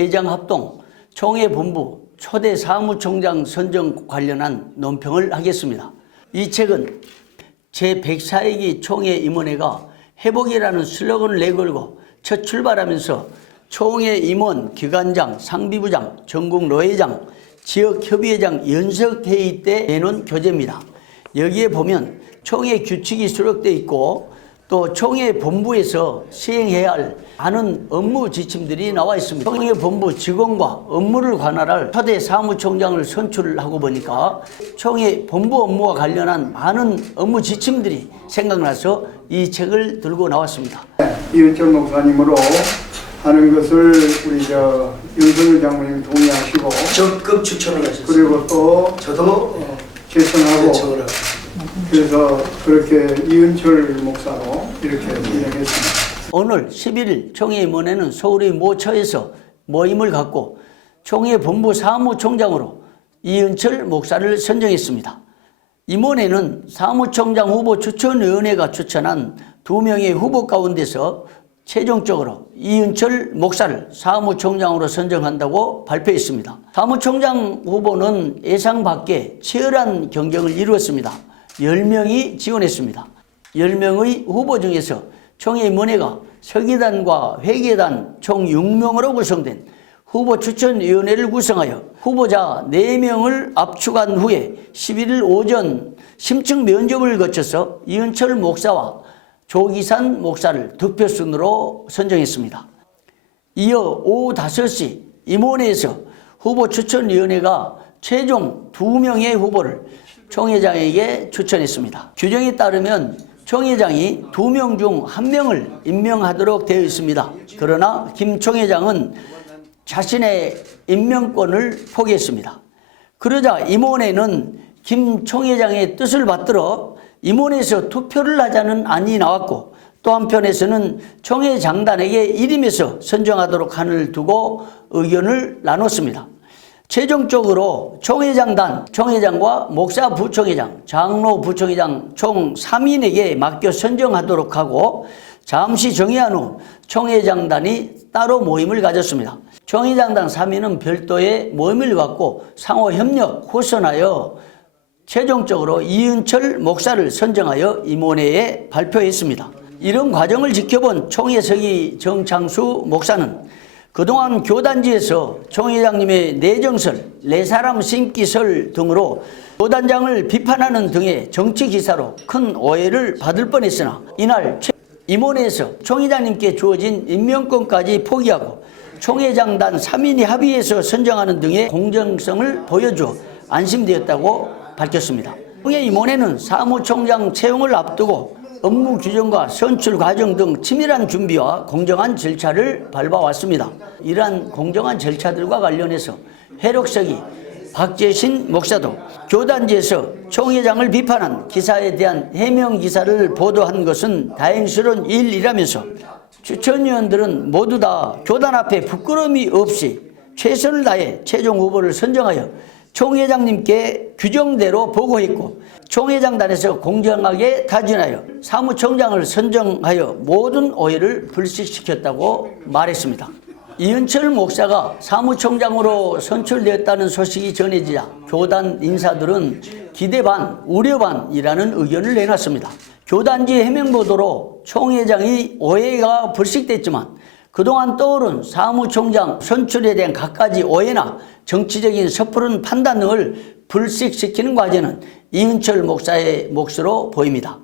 회장 합동 총회본부 초대 사무총장 선정 관련한 논평을 하겠습니다. 이 책은 제104회기 총회임원회가 회복이라는 슬로건을 내걸고 첫 출발하면서 총회임원, 기관장, 상비부장, 전국노회장, 지역협의회장 연석회의 때 내놓은 교재입니다. 여기에 보면 총회 규칙이 수록되어 있고 또 총회 본부에서 시행해야 할 많은 업무 지침들이 나와 있습니다. 총회 본부 직원과 업무를 관할할 초대 사무총장을 선출하고 보니까 총회 본부 업무와 관련한 많은 업무 지침들이 생각나서 이 책을 들고 나왔습니다. 이은철 목사님으로 하는 것을 우리 윤석열 장모님이 동의하시고 적극 추천을 하셨습니다. 그리고 또 저도 제청하고 그래서 그렇게 이은철 목사로 이렇게 진행했습니다. 오늘 11일 총회임원회는 서울의 모처에서 모임을 갖고 총회 본부 사무총장으로 이은철 목사를 선정했습니다. 임원회는 사무총장 후보 추천위원회가 추천한 2명의 후보 가운데서 최종적으로 이은철 목사를 사무총장으로 선정한다고 발표했습니다. 사무총장 후보는 예상 밖의 치열한 경쟁을 이루었습니다. 10명이 지원했습니다. 10명의 후보 중에서 총회임원회가 서기단과 회계단 총 6명으로 구성된 후보 추천위원회를 구성하여 후보자 4명을 압축한 후에 11일 오전 심층 면접을 거쳐서 이은철 목사와 조기산 목사를 득표순으로 선정했습니다. 이어 오후 5시 임원회에서 후보 추천위원회가 최종 2명의 후보를 총회장에게 추천했습니다. 규정에 따르면 총회장이 2명 중 1명을 임명하도록 되어 있습니다. 그러나 김 총회장은 자신의 임명권을 포기했습니다. 그러자 임원회는 김 총회장의 뜻을 받들어 임원회에서 투표를 하자는 안이 나왔고 또 한편에서는 총회장단에게 일임해서 선정하도록 한을 두고 의견을 나눴습니다. 최종적으로 총회장단, 총회장과 목사 부총회장, 장로 부총회장 총 3인에게 맡겨 선정하도록 하고 잠시 정의한 후 총회장단이 따로 모임을 가졌습니다. 총회장단 3인은 별도의 모임을 갖고 상호 협력, 호선하여 최종적으로 이은철 목사를 선정하여 임원회에 발표했습니다. 이런 과정을 지켜본 총회서기 정창수 목사는 그동안 교단지에서 총회장님의 내정설, 네 사람 심기설 등으로 교단장을 비판하는 등의 정치 기사로 큰 오해를 받을 뻔했으나 이날 임원회에서 총회장님께 주어진 임명권까지 포기하고 총회장단 3인이 합의해서 선정하는 등의 공정성을 보여주어 안심되었다고 밝혔습니다. 총회임원회는 사무총장 채용을 앞두고 업무 규정과 선출 과정 등 치밀한 준비와 공정한 절차를 밟아왔습니다. 이러한 공정한 절차들과 관련해서 회록석이 박재신 목사도 교단지에서 총회장을 비판한 기사에 대한 해명 기사를 보도한 것은 다행스러운 일이라면서 추천위원들은 모두 다 교단 앞에 부끄러움이 없이 최선을 다해 최종 후보를 선정하여 총회장님께 규정대로 보고했고 총회장단에서 공정하게 타진하여 사무총장을 선정하여 모든 오해를 불식시켰다고 말했습니다. 이은철 목사가 사무총장으로 선출되었다는 소식이 전해지자 교단 인사들은 기대 반, 우려 반이라는 의견을 내놨습니다. 교단지 해명 보도로 총회장이 오해가 불식됐지만 그동안 떠오른 사무총장 선출에 대한 갖가지 오해나 정치적인 섣부른 판단 등을 불식시키는 과제는 이은철 목사의 몫으로 보입니다.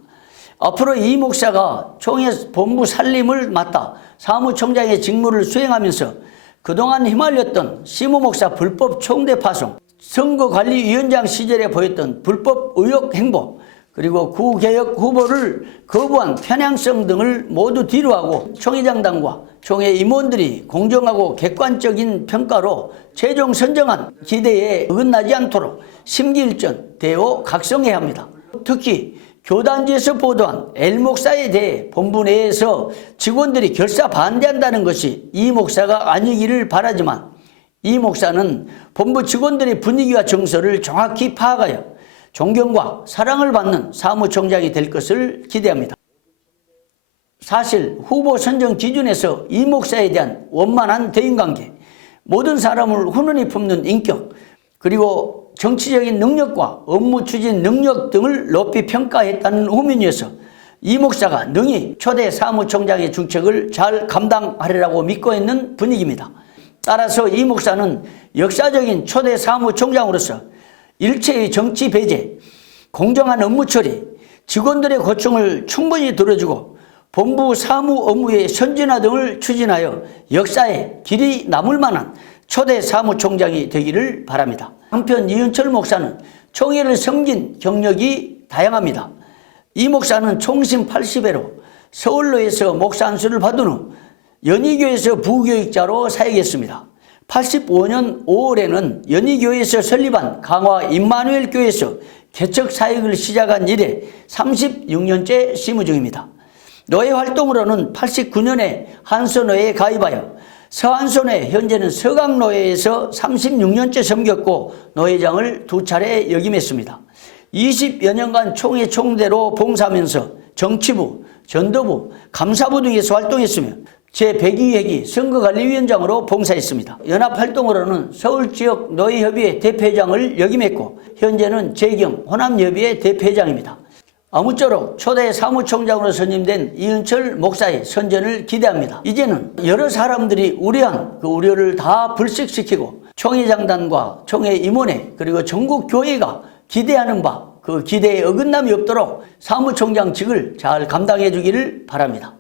앞으로 이 목사가 총회 본부 살림을 맡아 사무총장의 직무를 수행하면서 그동안 휘말렸던 시무 목사 불법 총대 파송, 선거관리위원장 시절에 보였던 불법 의혹 행보, 그리고 구개혁 후보를 거부한 편향성 등을 모두 뒤로하고 총회장단과 총회 임원들이 공정하고 객관적인 평가로 최종 선정한 기대에 어긋나지 않도록 심기일전 대오 각성해야 합니다. 특히 교단지에서 보도한 엘 목사에 대해 본부 내에서 직원들이 결사 반대한다는 것이 이 목사가 아니기를 바라지만 이 목사는 본부 직원들의 분위기와 정서를 정확히 파악하여 존경과 사랑을 받는 사무총장이 될 것을 기대합니다. 사실 후보 선정 기준에서 이 목사에 대한 원만한 대인관계, 모든 사람을 훈훈히 품는 인격, 그리고 정치적인 능력과 업무 추진 능력 등을 높이 평가했다는 후문이어서 이 목사가 능히 초대 사무총장의 중책을 잘 감당하리라고 믿고 있는 분위기입니다. 따라서 이 목사는 역사적인 초대 사무총장으로서 일체의 정치 배제, 공정한 업무 처리, 직원들의 고충을 충분히 들어주고 본부 사무 업무의 선진화 등을 추진하여 역사에 길이 남을 만한 초대 사무총장이 되기를 바랍니다. 한편 이은철 목사는 총회를 섬긴 경력이 다양합니다. 이 목사는 총심 80회로 서울로에서 목사 안수를 받은 후 연희교에서 부교육자로 사역했습니다. 85년 5월에는 연희교에서 설립한 강화 임마누엘 교회에서 개척 사역을 시작한 이래 36년째 시무 중입니다. 노예 활동으로는 89년에 한서노예에 가입하여 서한소노예, 현재는 서강노예에서 36년째 섬겼고 노회장을 2차례 역임했습니다. 20여 년간 총회 총대로 봉사하면서 정치부, 전도부, 감사부 등에서 활동했으며 제102회기 선거관리위원장으로 봉사했습니다. 연합활동으로는 서울지역 노예협의회 대표회장을 역임했고 현재는 재경 호남협의회 대표회장입니다. 아무쪼록 초대 사무총장으로 선임된 이은철 목사의 선전을 기대합니다. 이제는 여러 사람들이 우려한 그 우려를 다 불식시키고 총회장단과 총회 임원회 그리고 전국 교회가 기대하는 바 그 기대에 어긋남이 없도록 사무총장직을 잘 감당해 주기를 바랍니다.